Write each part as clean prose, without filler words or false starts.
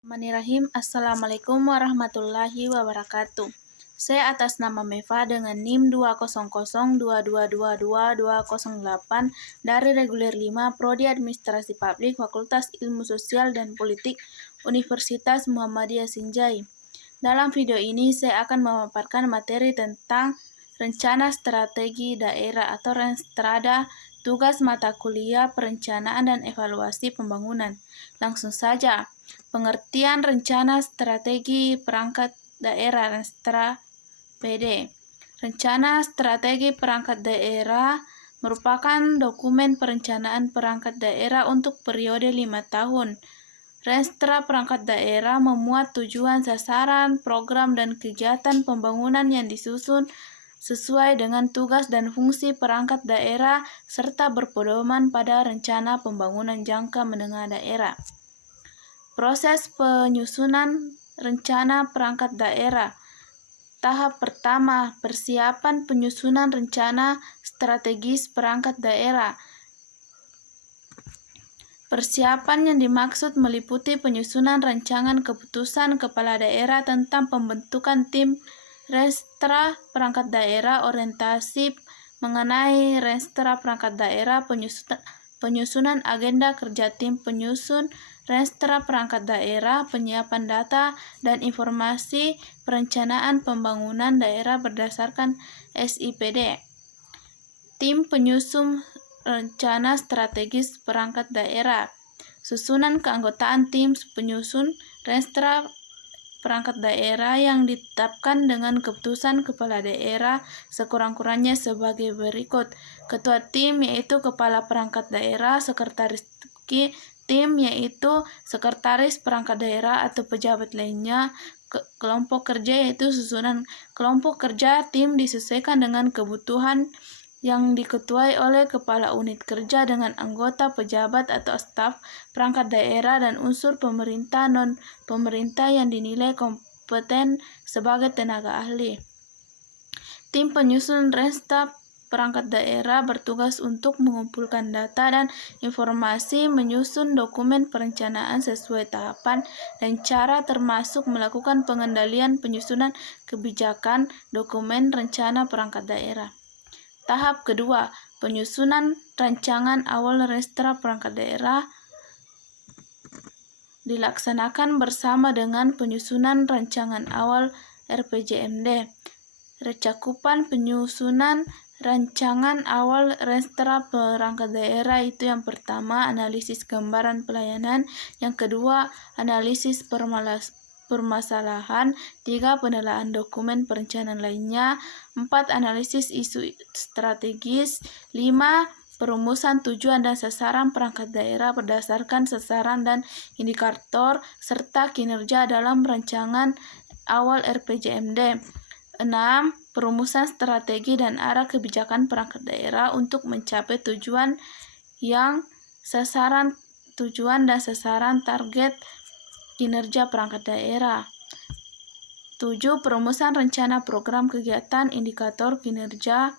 Bismillahirrahmanirrahim. Assalamualaikum warahmatullahi wabarakatuh. Saya atas nama Meva dengan NIM 200222228 dari Reguler 5 Prodi Administrasi Publik Fakultas Ilmu Sosial dan Politik Universitas Muhammadiyah Sinjai. Dalam video ini saya akan memaparkan materi tentang Rencana Strategi Daerah atau Renstrada, tugas mata kuliah perencanaan dan evaluasi pembangunan. Langsung saja. Pengertian Rencana Strategi Perangkat Daerah Renstra PD. Rencana Strategi Perangkat Daerah merupakan dokumen perencanaan perangkat daerah untuk periode 5 tahun. Renstra perangkat daerah memuat tujuan, sasaran, program, dan kegiatan pembangunan yang disusun sesuai dengan tugas dan fungsi perangkat daerah serta berpedoman pada rencana pembangunan jangka menengah daerah. Proses penyusunan rencana perangkat daerah. Tahap pertama, persiapan penyusunan rencana strategis perangkat daerah. Persiapan yang dimaksud meliputi penyusunan rancangan keputusan kepala daerah tentang pembentukan tim Renstra perangkat daerah, orientasi mengenai Renstra perangkat daerah, penyusunan agenda kerja tim penyusun Renstra perangkat daerah, penyiapan data dan informasi perencanaan pembangunan daerah berdasarkan SIPD. Tim penyusun rencana strategis perangkat daerah. Susunan keanggotaan tim penyusun Renstra perangkat daerah yang ditetapkan dengan keputusan kepala daerah sekurang-kurangnya sebagai berikut. Ketua tim yaitu kepala perangkat daerah, sekretaris tim yaitu sekretaris perangkat daerah atau pejabat lainnya. Kelompok kerja yaitu susunan kelompok kerja tim disesuaikan dengan kebutuhan yang diketuai oleh kepala unit kerja dengan anggota pejabat atau staf perangkat daerah dan unsur pemerintah non-pemerintah yang dinilai kompeten sebagai tenaga ahli. Tim penyusun Renstra perangkat daerah bertugas untuk mengumpulkan data dan informasi, menyusun dokumen perencanaan sesuai tahapan dan cara, termasuk melakukan pengendalian penyusunan kebijakan dokumen rencana perangkat daerah. Tahap kedua, penyusunan rancangan awal Renstra perangkat daerah dilaksanakan bersama dengan penyusunan rancangan awal RPJMD. Recakupan penyusunan rancangan awal Renstra perangkat daerah itu yang pertama, analisis gambaran pelayanan, yang kedua, analisis permasalahan, 3. Penilaian dokumen perencanaan lainnya, 4. Analisis isu strategis, 5. Perumusan tujuan dan sasaran perangkat daerah berdasarkan sasaran dan indikator serta kinerja dalam rancangan awal RPJMD. 6. Perumusan strategi dan arah kebijakan perangkat daerah untuk mencapai tujuan dan sasaran target kinerja perangkat daerah. 7. Perumusan rencana program kegiatan, indikator kinerja,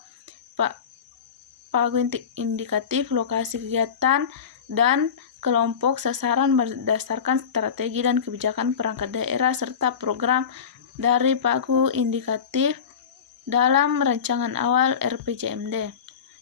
pagu indikatif, lokasi kegiatan, dan kelompok sasaran berdasarkan strategi dan kebijakan perangkat daerah serta program dari pagu indikatif dalam rancangan awal RPJMD.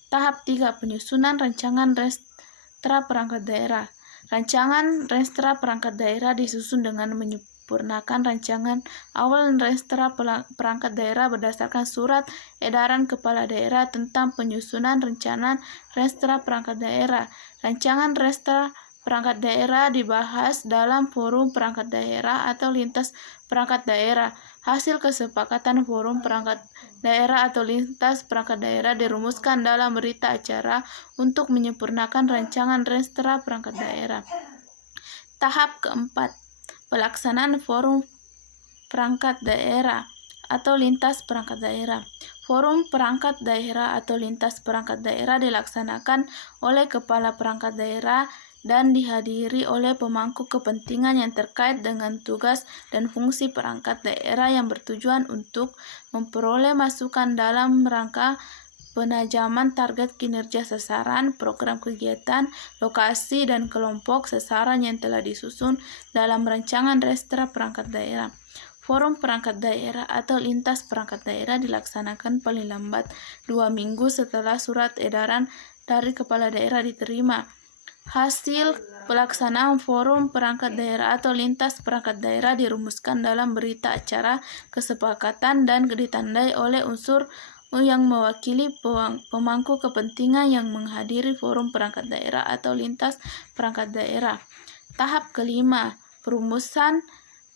Tahap 3. Penyusunan rancangan Renstra perangkat daerah. Rancangan Renstra perangkat daerah disusun dengan menyempurnakan rancangan awal Renstra perangkat daerah berdasarkan surat edaran kepala daerah tentang penyusunan rencana Renstra perangkat daerah. Rancangan Renstra perangkat daerah dibahas dalam forum perangkat daerah atau lintas perangkat daerah. Hasil kesepakatan forum perangkat daerah atau lintas perangkat daerah dirumuskan dalam berita acara untuk menyempurnakan rancangan Renstra perangkat daerah. Tahap keempat, pelaksanaan forum perangkat daerah atau lintas perangkat daerah. Forum perangkat daerah atau lintas perangkat daerah dilaksanakan oleh kepala perangkat daerah dan dihadiri oleh pemangku kepentingan yang terkait dengan tugas dan fungsi perangkat daerah yang bertujuan untuk memperoleh masukan dalam rangka penajaman target kinerja sasaran, program kegiatan, lokasi, dan kelompok sasaran yang telah disusun dalam rancangan Restra Perangkat Daerah. Forum perangkat daerah atau lintas perangkat daerah dilaksanakan paling lambat 2 minggu setelah surat edaran dari kepala daerah diterima. Hasil pelaksanaan forum perangkat daerah atau lintas perangkat daerah dirumuskan dalam berita acara kesepakatan dan ditandai oleh unsur yang mewakili pemangku kepentingan yang menghadiri forum perangkat daerah atau lintas perangkat daerah. Tahap kelima, perumusan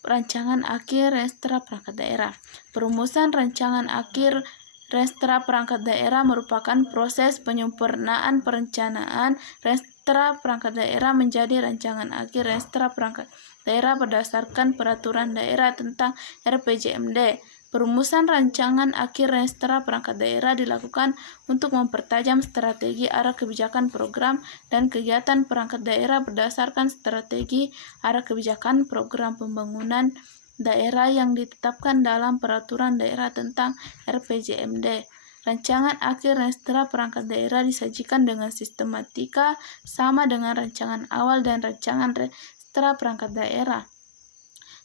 rancangan akhir Restra Perangkat Daerah. Perumusan rancangan akhir Restra Perangkat Daerah merupakan proses penyempurnaan perencanaan Restra Perangkat Daerah menjadi rancangan akhir Restra Perangkat Daerah berdasarkan Peraturan Daerah tentang RPJMD. Perumusan rancangan akhir Restra Perangkat Daerah dilakukan untuk mempertajam strategi arah kebijakan program dan kegiatan perangkat daerah berdasarkan strategi arah kebijakan program pembangunan daerah yang ditetapkan dalam Peraturan Daerah tentang RPJMD. Rancangan akhir Restra Perangkat Daerah disajikan dengan sistematika sama dengan rancangan awal dan rancangan Restra Perangkat Daerah.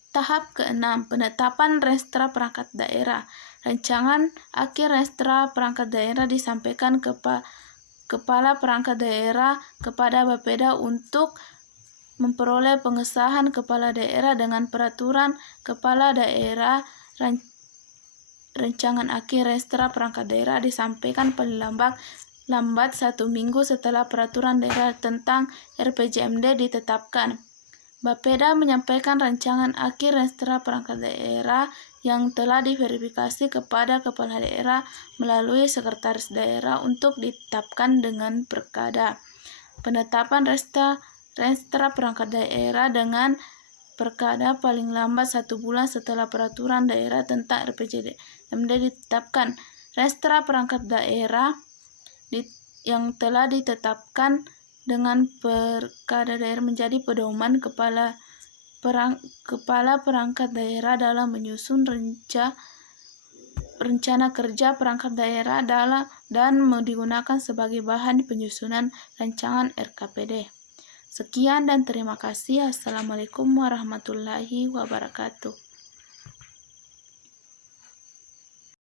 Tahap ke-6, penetapan Restra Perangkat Daerah. Rancangan akhir Restra Perangkat Daerah disampaikan Kepala Perangkat Daerah kepada Bapeda untuk memperoleh pengesahan Kepala Daerah dengan Peraturan Kepala Daerah. Rancangan akhir Restra Perangkat Daerah disampaikan paling lambat 1 minggu setelah Peraturan Daerah tentang RPJMD ditetapkan. Bapeda menyampaikan rancangan akhir Restra Perangkat Daerah yang telah diverifikasi kepada Kepala Daerah melalui Sekretaris Daerah untuk ditetapkan dengan Perkada. Penetapan Restra Perangkat Daerah dengan Perkada paling lambat 1 bulan setelah Peraturan Daerah tentang RPJMD ditetapkan. Restra Perangkat Daerah yang telah ditetapkan dengan Perkada Daerah menjadi pedoman Kepala Perangkat Daerah dalam menyusun rencana kerja perangkat daerah dan digunakan sebagai bahan penyusunan rancangan RKPD. Sekian dan terima kasih. Assalamualaikum warahmatullahi wabarakatuh.